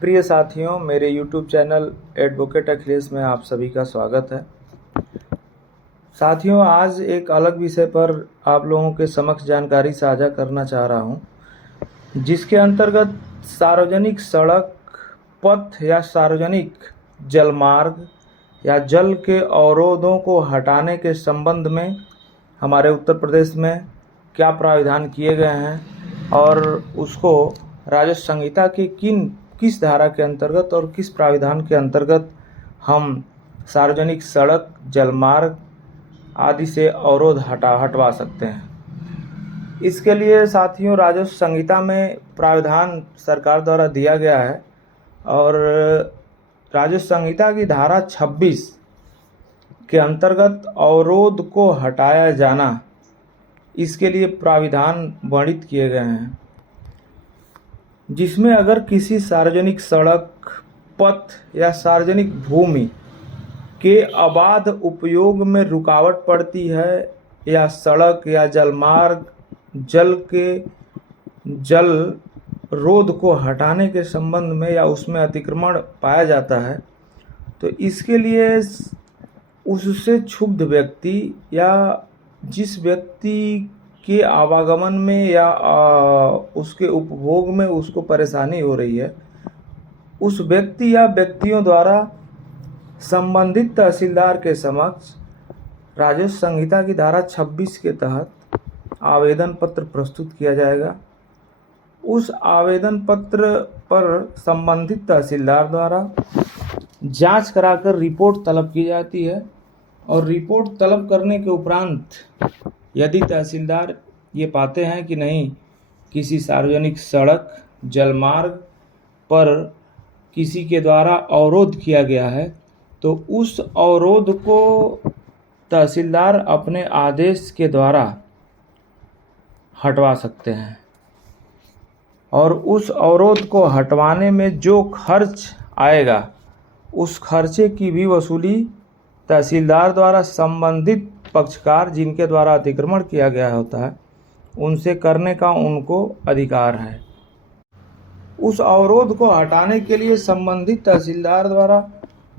प्रिय साथियों, मेरे YouTube चैनल एडवोकेट अखिलेश में आप सभी का स्वागत है। साथियों, आज एक अलग विषय पर आप लोगों के समक्ष जानकारी साझा करना चाह रहा हूं, जिसके अंतर्गत सार्वजनिक सड़क, पथ या सार्वजनिक जलमार्ग या जल के अवरोधों को हटाने के संबंध में हमारे उत्तर प्रदेश में क्या प्राविधान किए गए हैं और उसको राजस्व संहिता की किस धारा के अंतर्गत और किस प्राविधान के अंतर्गत हम सार्वजनिक सड़क, जलमार्ग आदि से अवरोध हटवा सकते हैं। इसके लिए साथियों, राजस्व संहिता में प्राविधान सरकार द्वारा दिया गया है और राजस्व संहिता की धारा 26 के अंतर्गत अवरोध को हटाया जाना, इसके लिए प्राविधान वर्णित किए गए हैं, जिसमें अगर किसी सार्वजनिक सड़क, पथ या सार्वजनिक भूमि के अबाध उपयोग में रुकावट पड़ती है या सड़क या जलमार्ग जल रोध को हटाने के संबंध में या उसमें अतिक्रमण पाया जाता है, तो इसके लिए उससे क्षुब्ध व्यक्ति या जिस व्यक्ति के आवागमन में या उसके उपभोग में उसको परेशानी हो रही है, उस व्यक्ति या व्यक्तियों द्वारा संबंधित तहसीलदार के समक्ष राजस्व संहिता की धारा 26 के तहत आवेदन पत्र प्रस्तुत किया जाएगा। उस आवेदन पत्र पर संबंधित तहसीलदार द्वारा जांच कराकर रिपोर्ट तलब की जाती है और रिपोर्ट तलब करने के उपरांत यदि तहसीलदार ये पाते हैं कि नहीं, किसी सार्वजनिक सड़क, जलमार्ग पर किसी के द्वारा अवरोध किया गया है, तो उस अवरोध को तहसीलदार अपने आदेश के द्वारा हटवा सकते हैं और उस अवरोध को हटवाने में जो खर्च आएगा, उस खर्चे की भी वसूली तहसीलदार द्वारा संबंधित पक्षकार जिनके द्वारा अतिक्रमण किया गया होता है उनसे करने का उनको अधिकार है। उस अवरोध को हटाने के लिए संबंधित तहसीलदार द्वारा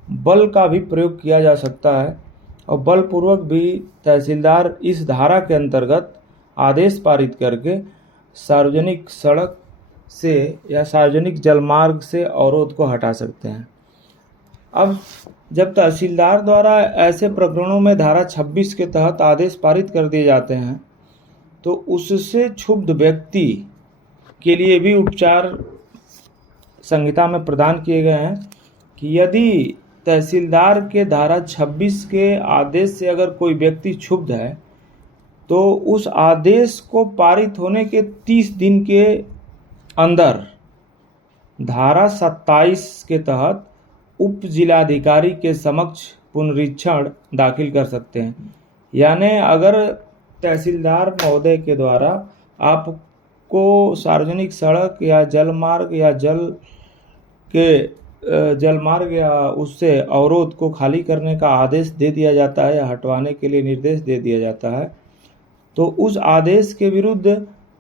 बल का भी प्रयोग किया जा सकता है और बलपूर्वक भी तहसीलदार इस धारा के अंतर्गत आदेश पारित करके सार्वजनिक सड़क से या सार्वजनिक जलमार्ग से अवरोध को हटा सकते हैं। अब जब तहसीलदार द्वारा ऐसे प्रकरणों में धारा 26 के तहत आदेश पारित कर दिए जाते हैं, तो उससे क्षुब्ध व्यक्ति के लिए भी उपचार संहिता में प्रदान किए गए हैं कि यदि तहसीलदार के धारा 26 के आदेश से अगर कोई व्यक्ति क्षुब्ध है, तो उस आदेश को पारित होने के 30 दिन के अंदर धारा 27 के तहत उप जिलाधिकारी के समक्ष पुनरीक्षण दाखिल कर सकते हैं। यानी अगर तहसीलदार महोदय के द्वारा आपको सार्वजनिक सड़क या जलमार्ग या जलमार्ग या उससे अवरोध को खाली करने का आदेश दे दिया जाता है या हटवाने के लिए निर्देश दे दिया जाता है, तो उस आदेश के विरुद्ध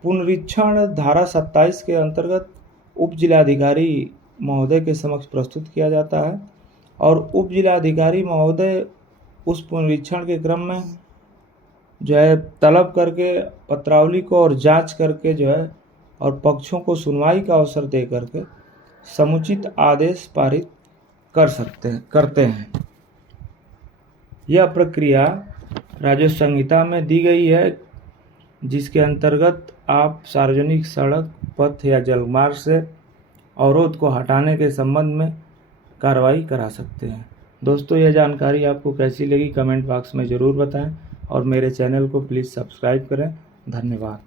पुनरीक्षण धारा 27 के अंतर्गत उप जिलाधिकारी महोदय के समक्ष प्रस्तुत किया जाता है और उप जिलाधिकारी महोदय उस पुनरीक्षण के क्रम में जो है तलब करके पत्रावली को और जांच करके जो है और पक्षों को सुनवाई का अवसर दे करके समुचित आदेश पारित करते हैं। यह प्रक्रिया राजस्व संहिता में दी गई है, जिसके अंतर्गत आप सार्वजनिक सड़क, पथ या जलमार्ग से अवरोध को हटाने के संबंध में कार्रवाई करा सकते हैं। दोस्तों, यह जानकारी आपको कैसी लगी कमेंट बॉक्स में ज़रूर बताएं और मेरे चैनल को प्लीज़ सब्सक्राइब करें। धन्यवाद।